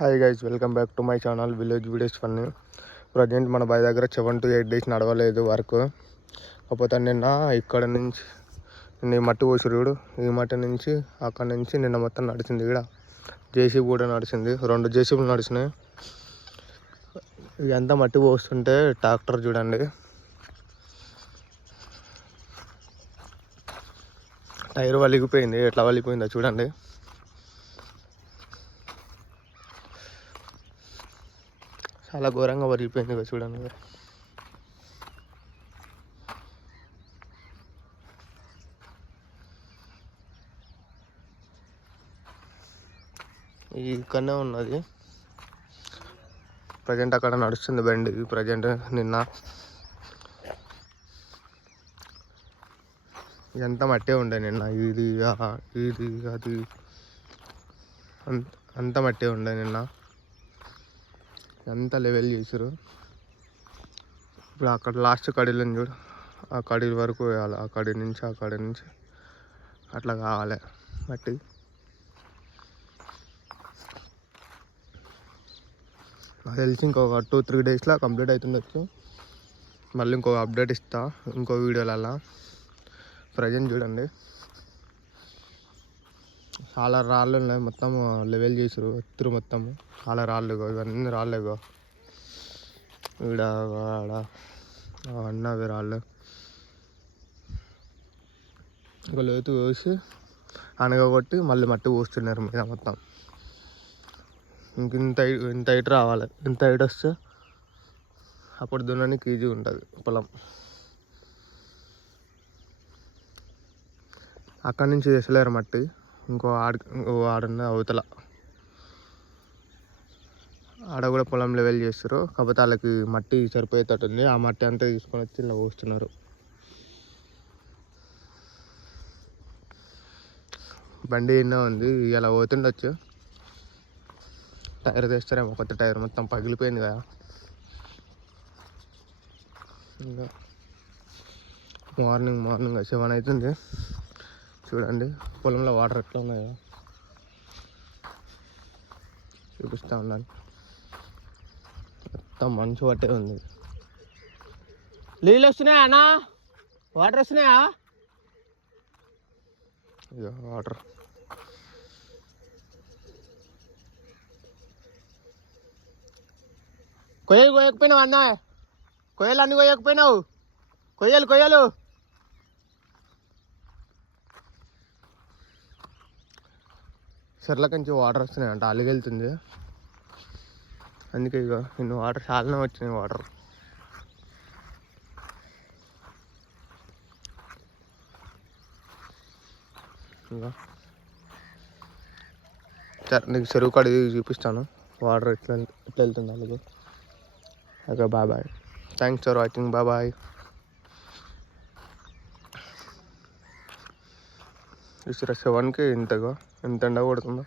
Hi guys welcome back to my channel village videos funny present మన bye దగ్గర seven to eight days నడవలేదు work కాకపోతే నిన్న ఇక్కడ నుంచి నిన్న ఈ మట్టి పోసిరుడు ఈ మట్టి నుంచి అక్కడ నుంచి నిన్న మొత్తం నడిచింది ఇక్కడ జేసీబీ కూడా నడిచింది. రెండు జేసీబీలు నడిచినాయి. ఇదంతా మట్టి పోస్తుంటే ట్రాక్టర్ చూడండి. టైర్ వలిగిపోయింది. ఎట్లా వలిగిపోయిందో చూడండి. చాలా ఘోరంగా వరిగిపోయింది కదా చూడండి ఇక. ఈ ఇక్కడనే ఉన్నది. ప్రజెంట్ అక్కడ నడుస్తుంది బండి ప్రజెంట్ నిన్న. ఎంత మట్టే ఉండే నిన్న. ఇది ఇది అది. అంత అంత మట్టే ఉండే నిన్న. ఎంత లెవెల్ చేసారు ఇప్పుడు అక్కడ లాస్ట్ కడీలో చూడు. ఆ కడీ వరకు వేయాలి ఆ కడీ నుంచి ఆ కడీ నుంచి. అట్లా కావాలి. మట్టి. నాకు తెలిసి ఇంకొక టూ త్రీ డేస్లో కంప్లీట్ అవుతుండొచ్చు మళ్ళీ ఇంకో అప్డేట్ ఇస్తా. ఇంకో వీడియోలలో ప్రజెంట్ చూడండి. చాలా రాళ్ళు ఉన్నాయి. మొత్తం లెవెల్ చేసారు ఎత్తురు మొత్తం చాలా రాళ్ళు ఇవన్నీ రాళ్ళు ఇగో. ఈడ ఆడ అవన్నీ రాళ్ళు. ఒక లోతు పోసి అనగొట్టి మళ్ళీ మట్టి పోస్తున్నారు మీద మొత్తం. ఇంక ఇంత హై- ఇంత హైట్ రావాలి. ఇంత హైట్ వస్తే అప్పుడు దున్నడానికి ఈజీ ఉంటుంది పొలం. అక్కడి నుంచి చేసలేరు మట్టి. ఇంకో ఆడ ఇంకో ఆడున్న అవతల. ఆడ కూడా పొలం లెవెల్ చేస్తారు కాకపోతే వాళ్ళకి మట్టి సరిపోయేటట్టు ఉంది. ఆ మట్టి అంతా తీసుకొని వచ్చి ఇలా పోస్తున్నారు. బండి ఎన్నో ఉంది. ఇలా పోతుండొచ్చు. టైర్ తెస్తారేమో కొత్త టైర్ మొత్తం పగిలిపోయింది కదా. ఇంకా మార్నింగ్ మార్నింగ్ సెవెన్ అవుతుంది. చూడండి పొలంలో వాటర్ ఎట్లా ఉన్నాయో. చూపిస్తా ఉన్నాను. మొత్తం మంచు పట్టే ఉంది. నీళ్ళు వస్తున్నాయా అన్నా? వాటర్ వస్తున్నాయా? ఇక వాటర్ కొయ్యలు కొయ్యకపోయినావు అన్న? కొయ్యలు అన్ని కొయ్యకపోయినావు? కొయ్యలు కొయ్యలు. చెర్లకి నుంచి వాటర్ వస్తున్నాయంట అలుగెళ్తుంది. అందుకే ఇక నేను వాటర్ చాలానే వచ్చినాయి వాటర్ ఇంకా సరే నీకు చెరువు కాడ చూపిస్తాను. వాటర్ ఎట్లా ఎట్లా వెళ్తుంది అలాగే. Okay bye bye thanks for watching bye bye చూసారా సెవెన్కి ఇంతగా? ఎంత ఎండ కొడుతుందో?